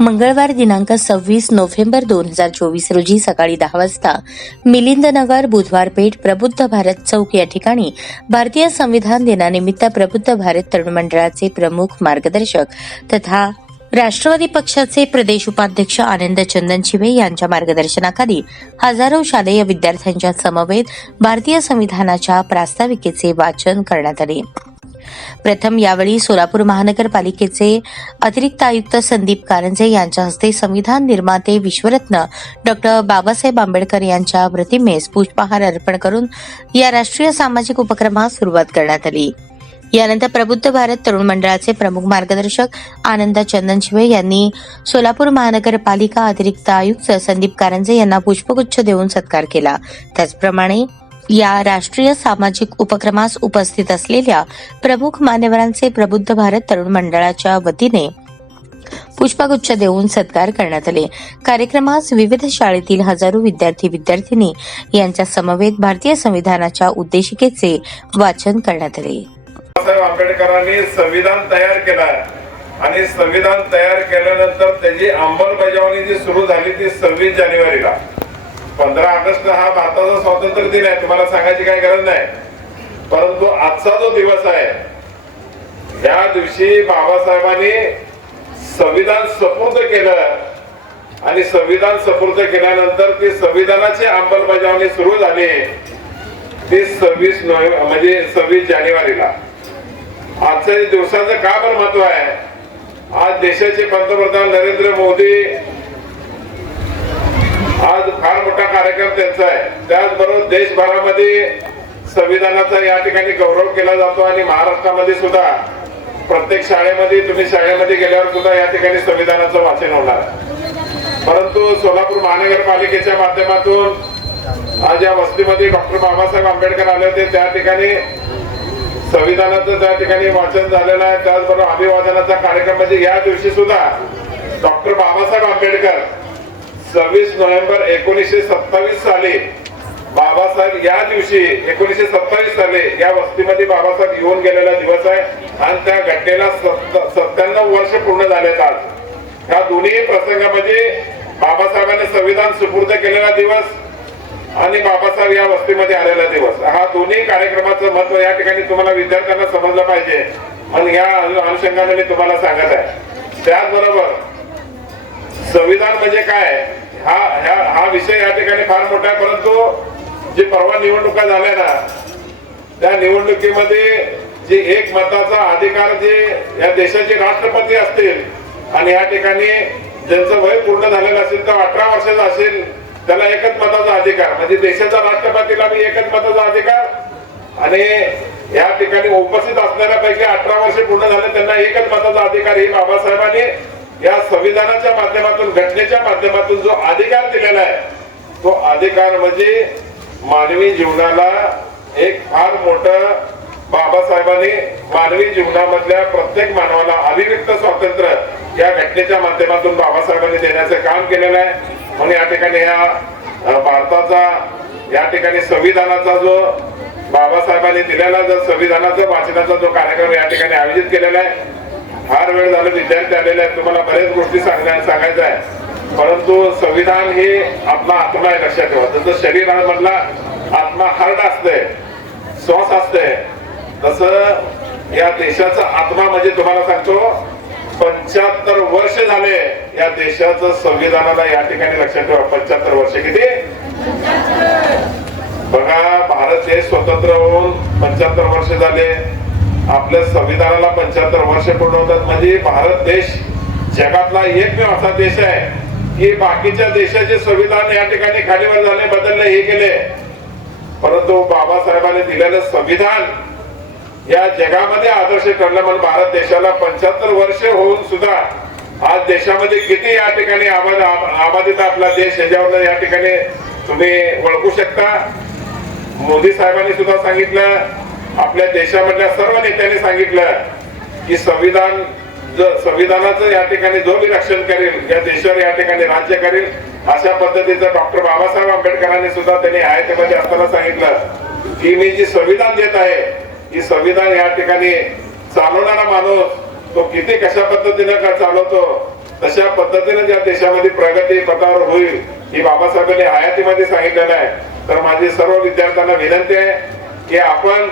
मंगळवार दिनांक सव्वीस नोव्हेंबर दोन हजार चोवीस रोजी सकाळी दहा वाजता मिलिंद नगर बुधवार पेठ प्रबुद्ध भारत चौक या ठिकाणी भारतीय संविधान दिनानिमित्त प्रबुद्ध भारत तरुण मंडळाचे प्रमुख मार्गदर्शक तथा राष्ट्रवादी पक्षाचे प्रदेश उपाध्यक्ष आनंद चंदनशिवे यांच्या मार्गदर्शनाखाली हजारो शालेय विद्यार्थ्यांच्या समवेत भारतीय संविधानाच्या प्रास्ताविकेचे वाचन करण्यात आले. प्रथम यावेळी सोलापूर महानगरपालिकेचे अतिरिक्त आयुक्त संदीप कारंजे यांच्या हस्ते संविधान निर्माते विश्वरत्न डॉक्टर बाबासाहेब आंबेडकर यांच्या प्रतिमेस पुष्पहार अर्पण करून या राष्ट्रीय सामाजिक उपक्रमास सुरुवात करण्यात आली. यानंतर प्रबुद्ध भारत तरुण मंडळाचे प्रमुख मार्गदर्शक आनंद चंदनशिवे यांनी सोलापूर महानगरपालिका अतिरिक्त आयुक्त संदीप कारंजे यांना पुष्पगुच्छ देऊन सत्कार केला. त्याचप्रमाणे या राष्ट्रीय सामाजिक उपक्रमास उपस्थित असलेल्या प्रमुख मान्यवरांचे प्रबुद्ध भारत तरुण मंडळाच्या वतीने पुष्पगुच्छ देऊन सत्कार करण्यात आले. कार्यक्रमास विविध शाळेतील हजारो विद्यार्थी विद्यार्थिनी यांच्या समवेत भारतीय संविधानाच्या उद्देशिकेचे वाचन करण्यात आले. बाबासाहेब आंबेडकरांनी संविधान तयार केला आणि संविधान तयार केल्यानंतर त्याची अंमलबजावणी जी सुरू झाली ती सव्वीस जानेवारीला. पंधरा ऑगस्ट हा भारताचा स्वातंत्र्य दिन आहे. तुम्हाला सांगायची काही गरज नाही. परंतु आजचा जो दिवस आहे या दिवशी बाबासाहेबांनी संविधान सपूर्द केलं आणि संविधान सपूर्द केल्यानंतर ती संविधानाची अंमलबजावणी सुरू झाली. ती सव्वीस नोव्हेंबर म्हणजे सव्वीस जानेवारीला. आजच्या दिवसाचं का पण महत्त्व आहे? आज देशाचे पंतप्रधान नरेंद्र मोदी आज फार मोठा कार्यक्रम त्यांचा आहे. त्याचबरोबर देशभरामध्ये संविधानाचा या ठिकाणी गौरव केला जातो आणि महाराष्ट्रामध्ये सुद्धा प्रत्येक शाळेमध्ये तुम्ही शाळेमध्ये गेल्यावर सुद्धा या ठिकाणी संविधानाचं वाचन होणार परंतु सोलापूर महानगरपालिकेच्या माध्यमातून आज या वस्तीमध्ये डॉक्टर बाबासाहेब आंबेडकर आले होते. त्या ठिकाणी संविधानाचं त्या ठिकाणी वाचन झालेलं आहे. त्याचबरोबर अभिवादनाचा कार्यक्रम. म्हणजे या दिवशी सुद्धा डॉक्टर बाबासाहेब आंबेडकर सव्वीस नोव्हेंबर एकोणीसशे सत्तावीस साली बाबासाहेब या दिवशी एकोणीसशे सत्तावीस साली या वस्तीमध्ये बाबासाहेब येऊन गेलेला दिवस आहे आणि त्या घटनेला सत्त्याण्णव वर्ष पूर्ण झालेत आज. ह्या दोन्ही प्रसंगामध्ये बाबासाहेबांनी संविधान सुपूर्द केलेला दिवस आणि बाबासाहेब या वस्तीमध्ये आलेला दिवस. हा दोन्ही कार्यक्रमाचं महत्त्व या ठिकाणी तुम्हाला विद्यार्थ्यांना समजलं पाहिजे. आणि या अनु- अनुषंगाने मी तुम्हाला सांगत आहे. त्याचबरोबर संविधान म्हणजे काय? हा हा विषय या ठिकाणी फार मोठा आहे परंतु जे परवा निवडणुका झाल्या ना त्या निवडणुकीमध्ये जे एक मताचा अधिकार जे या देशाचे राष्ट्रपती असतील आणि या ठिकाणी ज्यांचं वय पूर्ण झालेलं असेल तर अठरा वर्षाचा असेल त्याला एकच मताचा अधिकार. म्हणजे देशाचा राष्ट्रपतीला बी एकच मताचा अधिकार आणि या ठिकाणी उपस्थित असणाऱ्यापैकी अठरा वर्ष पूर्ण झाले त्यांना एकच मताचा अधिकार ही बाबासाहेबांनी या संविधानाच्या माध्यमातून घटनेच्या माध्यमातून जो अधिकार दिलेला आहे तो अधिकार म्हणजे मानवी जीवनाला एक फार मोठं बाबासाहेबांनी मानवी जीवनामधल्या प्रत्येक मानवाला अभिव्यक्त स्वातंत्र्य या घटनेच्या माध्यमातून बाबासाहेबांनी देण्याचं काम केलेलं आहे. म्हणून या ठिकाणी या भारताचा या ठिकाणी संविधानाचा जो बाबासाहेबांनी दिलेला जो संविधानाचा वाचनाचा जो कार्यक्रम या ठिकाणी आयोजित केलेला आहे फार वेळ झाला विद्यार्थी आलेले आहेत तुम्हाला बऱ्याच गोष्टी सांगण्या सांगायचं आहे. परंतु संविधान हे आपला आत्मा आहे लक्षात ठेवा. जसं शरीरामधला आत्मा हार्ड असतंय श्वास असतंय. तसं या देशाचा आत्मा म्हणजे तुम्हाला सांगतो पंच्याहत्तर वर्ष झाले या देशाचं संविधानाला या ठिकाणी लक्षात ठेवा. पंच्याहत्तर वर्ष किती? बघा भारत देश स्वतंत्र होऊन पंच्याहत्तर वर्ष झाले. आपल्या संविधानाला पंच्याहत्तर वर्ष पूर्ण होतात म्हणजे भारत देश जगातला एकमेव असा देश आहे की बाकीच्या देशाचे संविधान या ठिकाणी खालीवर झाले बदलले हे केले. परंतु बाबासाहेबांनी दिलेलं संविधान या जगामध्ये आदर्श ठरलं म्हणून भारत देशाला पंच्याहत्तर वर्ष होऊन सुद्धा आज देशामध्ये किती या ठिकाणी आबाद आबादित आपला देश याच्यावर या ठिकाणी तुम्ही ओळखू शकता. मोदी साहेबांनी सुद्धा सांगितलं आपल्या देशामधल्या सर्व नेत्यांनी सांगितलं की संविधान संविधानाचं या ठिकाणी जो रक्षण करेल या देशावर या ठिकाणी राज्य करेल अशा पद्धतीचं डॉक्टर बाबासाहेब आंबेडकरांनी सुद्धा त्यांनी आयतेमध्ये असताना सांगितलं की मी जी संविधान देत आहे ही संविधान या ठिकाणी चालवणारा माणूस तो किती कशा पद्धतीनं का चालवतो तशा पद्धतीने ज्या देशामध्ये प्रगती पथावर होईल ही बाबासाहेबांनी हयातीमध्ये सांगितलेलं आहे. तर माझी सर्व विद्यार्थ्यांना विनंती आहे की आपण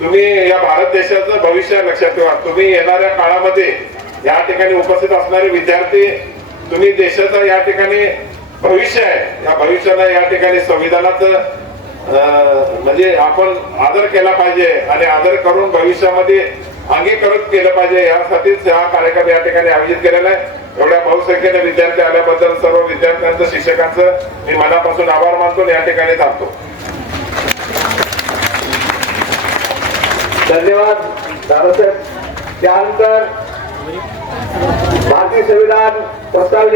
तुम्ही या भारत देशाचं भविष्य लक्षात ठेवा. तुम्ही येणाऱ्या काळामध्ये या ठिकाणी उपस्थित असणारे विद्यार्थी तुम्ही देशाचा या ठिकाणी भविष्य आहे. या भविष्याला या ठिकाणी संविधानाच अं, म्हणजे आपण आदर केला पाहिजे आणि आदर करून भविष्यामध्ये अंगीकृत केलं पाहिजे यासाठीच हा कार्यक्रम या ठिकाणी आयोजित केलेला आहे. एवढ्या बहुसंख्येने विद्यार्थी आल्याबद्दल सर्व विद्यार्थ्यांचं शिक्षकांचं मी मनापासून आभार मानतो आणि या ठिकाणी थांबतो. धन्यवाद दादासाहेब. त्यानंतर भारतीय संविधान प्रस्तावित